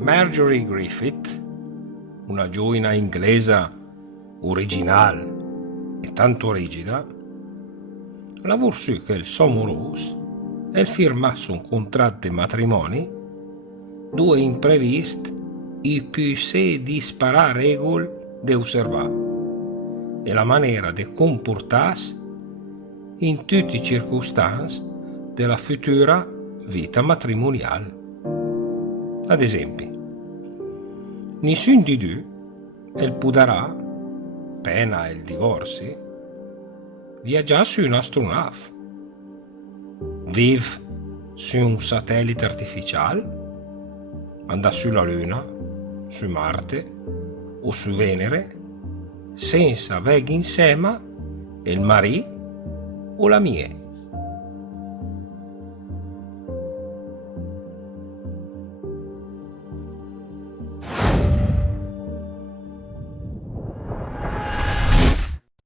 Marjorie Griffith, una gioina inglese originale e tanto rigida, lavora su che il suo amoroso e firmasse un contratto di matrimoni due imprevisti i più se disparare regole da osservare e la maniera di comportarsi in tutte le circostanze della futura vita matrimoniale. Ad esempio, nessuno di due potrà, pena il divorzio, viaggiare su un'astronave, vive su un satellite artificiale, andare sulla Luna, su Marte o su Venere, senza avere insieme il marito o la mia.